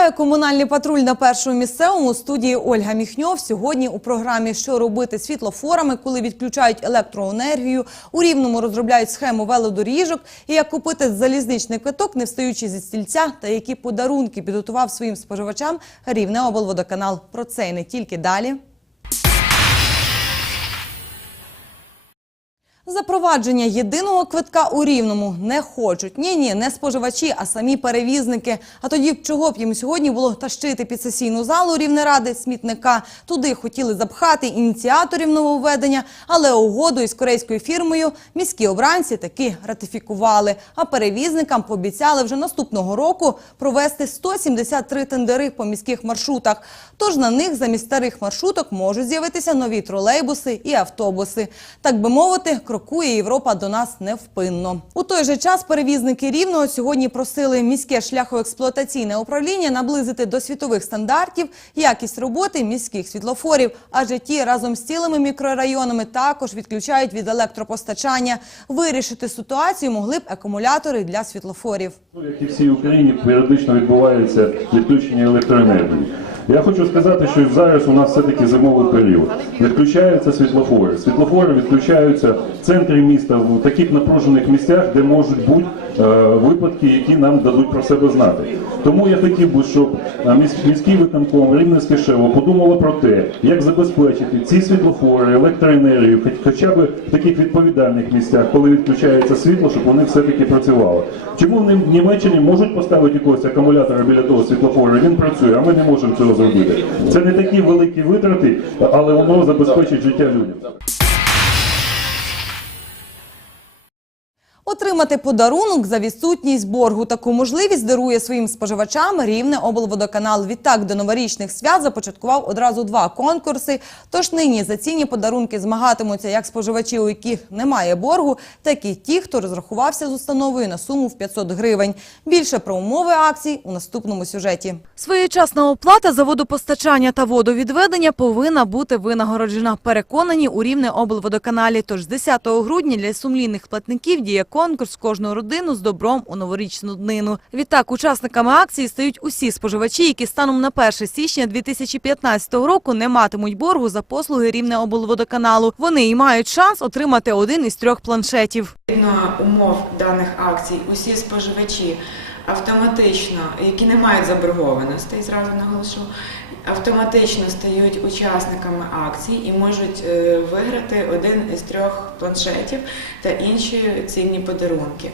Вітаю комунальний патруль на першому місцевому студії Ольга Міхньов. Сьогодні у програмі Що робити світлофорами, коли відключають електроенергію. У рівному розробляють схему велодоріжок і як купити залізничний квиток, не встаючи зі стільця, та які подарунки підготував своїм споживачам рівне облводоканал. Про це і не тільки далі. Запровадження єдиного квитка у рівному не хочуть. Ні, ні, не споживачі, а самі перевізники. А тоді чого б їм сьогодні було тащити під сесійну залу Рівнеради смітника? Туди хотіли запхати ініціаторів нововведення, але угоду із корейською фірмою міські обранці таки ратифікували. А перевізникам пообіцяли вже наступного року провести 173 тендери по міських маршрутах. Тож на них замість старих маршруток можуть з'явитися нові тролейбуси і автобуси. Так би мовити, крокує Європа до нас невпинно. У той же час перевізники рівного сьогодні просили міське шляхоексплуатаційне управління наблизити до світових стандартів якість роботи міських світлофорів, адже ті разом з цілими мікрорайонами також відключають від електропостачання. Вирішити ситуацію могли б акумулятори для світлофорів. Ну, Як і всій Україні, періодично відбувається відключення електроенергії. Я хочу сказати, що зараз у нас все-таки зимовий період. Відключаються світлофори. Світлофори відключаються в центрі міста, в таких напружених місцях, де можуть бути випадки, які нам дадуть про себе знати. Тому я хотів би, щоб е, міс- міський виконком Рівненське ШЕВО подумало про те, як забезпечити ці світлофори, електроенергію, хоч- хоча б в таких відповідальних місцях, коли відключається світло, щоб вони все-таки працювали. Чому в Німеччині можуть поставити якогось акумулятора біля того світлофору, він працює, а ми не можемо цього зробити. Це не такі великі витрати, але воно забезпечить життя людям. Отримати подарунок за відсутність боргу. Таку можливість дарує своїм споживачам рівне облводоканал. Відтак до новорічних свят започаткував одразу два конкурси. Тож нині за цінні подарунки змагатимуться як споживачі, у яких немає боргу, так і ті, хто розрахувався з установою на суму в 500 гривень. Більше про умови акцій у наступному сюжеті. Своєчасна оплата за водопостачання та водовідведення повинна бути винагороджена. Переконані у рівне облводоканалі. Тож з 10 грудня для сумлінних платників діє конкурс кожну родину з добром у новорічну днину. Відтак, учасниками акції стають усі споживачі, які станом на 1 січня 2015 року не матимуть боргу за послуги рівне облводоканалу. Вони і мають шанс отримати один із трьох планшетів. Згідно умов даних акцій, усі споживачі автоматично, які не мають заборгованостей, зразу наголошу, автоматично стають учасниками акцій і можуть е, виграти один із трьох планшетів та інші цінні подарунки.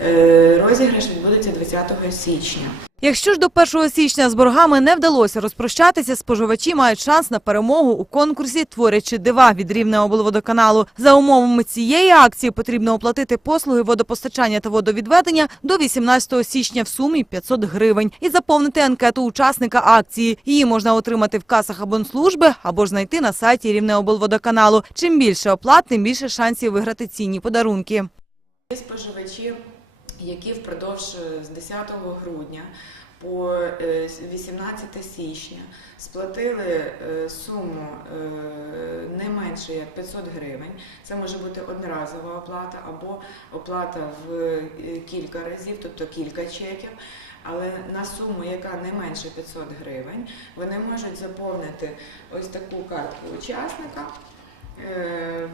Е, Розіграш відбудеться 20 січня. Якщо ж до 1 січня з боргами не вдалося розпрощатися, споживачі мають шанс на перемогу у конкурсі «Творячи дива» від рівне облводоканалу. За умовами цієї акції потрібно оплатити послуги водопостачання та водовідведення до 18 січня в сумі 500 гривень і заповнити анкету учасника акції. Її можна отримати в касах абонслужби або ж знайти на сайті рівне облводоканалу. Чим більше оплат, тим більше шансів виграти цінні подарунки. Є споживачі, які впродовж е, з 10 грудня по е, 18 січня сплатили е, суму е, не менше як 500 гривень. Це може бути одноразова оплата або оплата в е, кілька разів, тобто кілька чеків. Але на суму, яка не менше 500 гривень, вони можуть заповнити ось таку картку учасника е,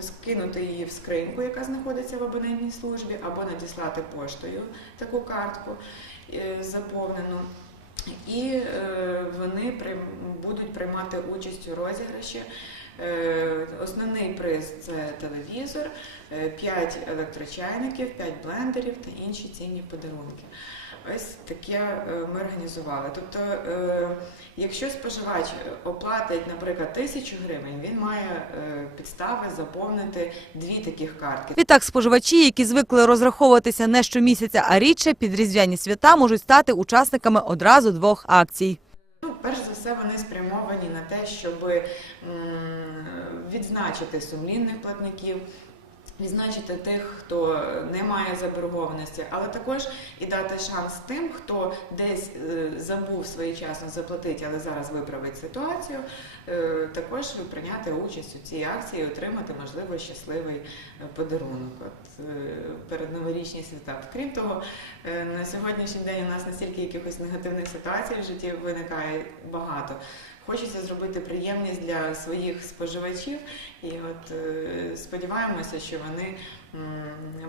скинути її в скриньку, яка знаходиться в абонентній службі, або надіслати поштою таку картку е, заповнену. І е, вони будуть приймати участь у розіграші. Е, Основний приз це телевізор, 5 електрочайників, 5 блендерів та інші цінні подарунки. Ось таке е, ми організували. Тобто, е, якщо споживач оплатить, наприклад, тисячу гривень, він має е, підстави заповнити дві таких картки. Відтак споживачі, які звикли розраховуватися не щомісяця, а рідше, під різдвяні свята можуть стати учасниками одразу двох акцій. Перш за все, вони спрямовані на те, щоб відзначити сумлінних платників. Відзначити тих, хто не має заборгованості, але також і дати шанс тим, хто десь е, забув своєчасно заплатити, але зараз виправить ситуацію, е, також прийняти участь у цій акції, і отримати можливо щасливий е, подарунок от, перед новорічні свята. Крім того, на сьогоднішній день у нас настільки якихось негативних ситуацій в житті виникає багато. Хочеться зробити приємність для своїх споживачів, і от е, сподіваємося, що вони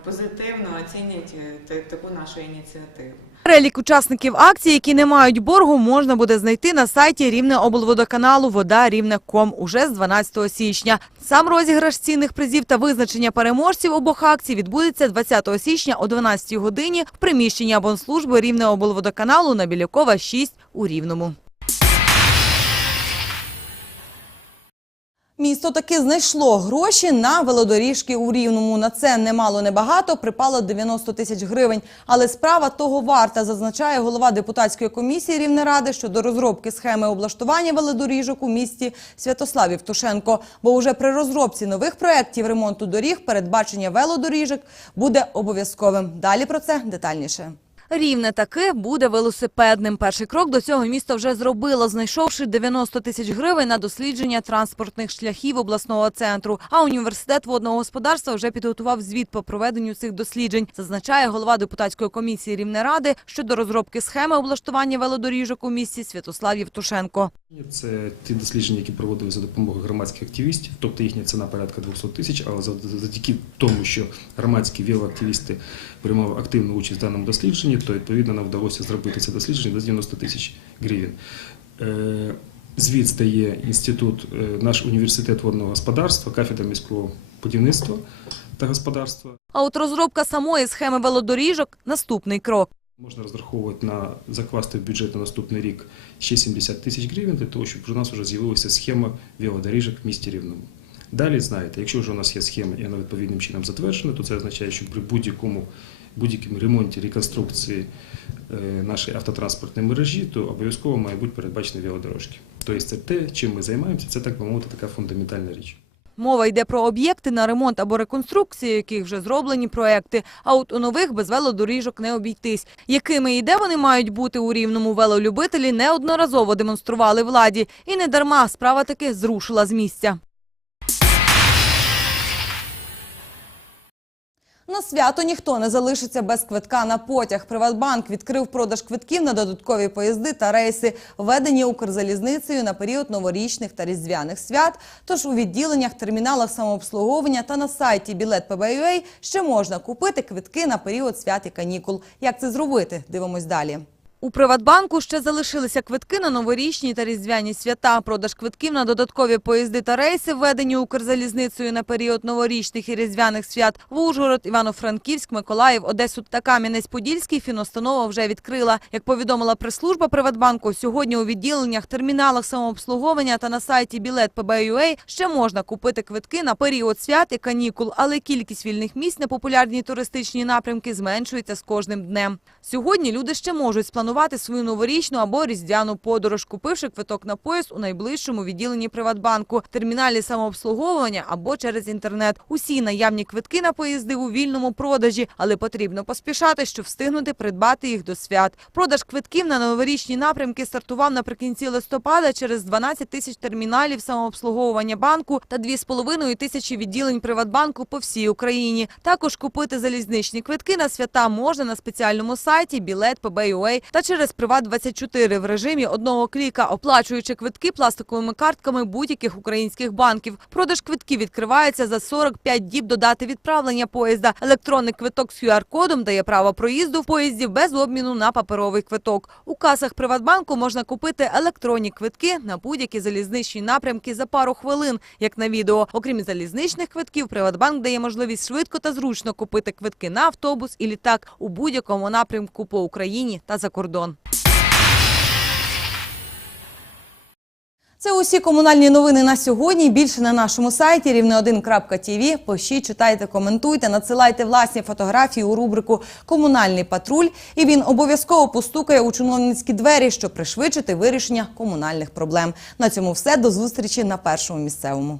позитивно оцінять е, таку нашу ініціативу. Перелік учасників акції, які не мають боргу, можна буде знайти на сайті Рівнеоблводоканалу вода Рівне.ком уже з 12 січня. Сам розіграш цінних призів та визначення переможців обох акцій відбудеться 20 січня о 12 годині в приміщенні абонслужби Рівнеоблводоканалу на Білякова 6 у Рівному. Місто таки знайшло гроші на велодоріжки у Рівному. На це немало небагато, припало 90 тисяч гривень. Але справа того варта, зазначає голова депутатської комісії Рівнеради щодо розробки схеми облаштування велодоріжок у місті Святослав Євтушенко. Бо уже при розробці нових проєктів ремонту доріг передбачення велодоріжок буде обов'язковим. Далі про це детальніше. Рівне таки буде велосипедним. Перший крок до цього місто вже зробило, знайшовши 90 тисяч гривень на дослідження транспортних шляхів обласного центру. А університет водного господарства вже підготував звіт по проведенню цих досліджень, зазначає голова депутатської комісії Рівнеради щодо розробки схеми облаштування велодоріжок у місті Святослав Євтушенко. Це ті дослідження, які проводили за допомогою громадських активістів, тобто їхня ціна порядка 200 тисяч, але завд- завдяки тому, що громадські велоактивісти приймали активну участь в даному дослідженні, то відповідно нам вдалося зробити це дослідження до 90 тисяч гривень. Е, Звіт здає інститут, е, наш університет водного господарства, кафедра міського будівництва та господарства. А от розробка самої схеми велодоріжок наступний крок. Можна розраховувати на закласти в бюджет на наступний рік ще 70 тисяч гривень для того, щоб у нас вже з'явилася схема велодоріжок в місті Рівному. Далі знаєте, якщо вже у нас є схема і вона відповідним чином затверджена, то це означає, що при будь-якому будь-якому ремонті, реконструкції е, нашої автотранспортної мережі, то обов'язково має бути передбачені велодорожки. Тобто це те, чим ми займаємося, це так би мовити така фундаментальна річ. Мова йде про об'єкти на ремонт або реконструкцію, яких вже зроблені проекти. А от у нових без велодоріжок не обійтись. Якими і де вони мають бути у рівному велолюбителі неодноразово демонстрували владі. І не дарма справа таки зрушила з місця. На свято ніхто не залишиться без квитка на потяг. Приватбанк відкрив продаж квитків на додаткові поїзди та рейси, введені Укрзалізницею на період новорічних та різдвяних свят. Тож у відділеннях, терміналах самообслуговування та на сайті Білет.pb.ua ще можна купити квитки на період свят і канікул. Як це зробити? Дивимось далі. У Приватбанку ще залишилися квитки на новорічні та різдвяні свята. Продаж квитків на додаткові поїзди та рейси, введені Укрзалізницею на період новорічних і різдвяних свят в Ужгород, Івано-Франківськ, Миколаїв, Одесу та Кам'янець-Подільський фіностанова вже відкрила. Як повідомила прес-служба Приватбанку, сьогодні у відділеннях, терміналах самообслуговування та на сайті Білет.pb.ua ще можна купити квитки на період свят і канікул, але кількість вільних місць на популярні туристичні напрямки зменшується з кожним днем. Сьогодні люди ще можуть спланувати свою новорічну або різдвяну подорож, купивши квиток на поїзд у найближчому відділенні Приватбанку, терміналі самообслуговування або через інтернет. Усі наявні квитки на поїзди у вільному продажі, але потрібно поспішати, щоб встигнути придбати їх до свят. Продаж квитків на новорічні напрямки стартував наприкінці листопада через 12 тисяч терміналів самообслуговування банку та 2,5 тисячі відділень Приватбанку по всій Україні. Також купити залізничні квитки на свята можна на спеціальному сайті Білет.pb.ua та через Приват24 в режимі одного кліка, оплачуючи квитки пластиковими картками будь-яких українських банків. Продаж квитків відкривається за 45 діб до дати відправлення поїзда. Електронний квиток з QR-кодом дає право проїзду в поїзді без обміну на паперовий квиток. У касах Приватбанку можна купити електронні квитки на будь-які залізничні напрямки за пару хвилин, як на відео. Окрім залізничних квитків, Приватбанк дає можливість швидко та зручно купити квитки на автобус і літак у будь-якому напрямку по Україні та за кордон. Це усі комунальні новини на сьогодні. Більше на нашому сайті рівне1.тв. Пишіть, читайте, коментуйте, надсилайте власні фотографії у рубрику Комунальний патруль. І він обов'язково постукає у чиновницькі двері, щоб пришвидшити вирішення комунальних проблем. На цьому все. До зустрічі на першому місцевому.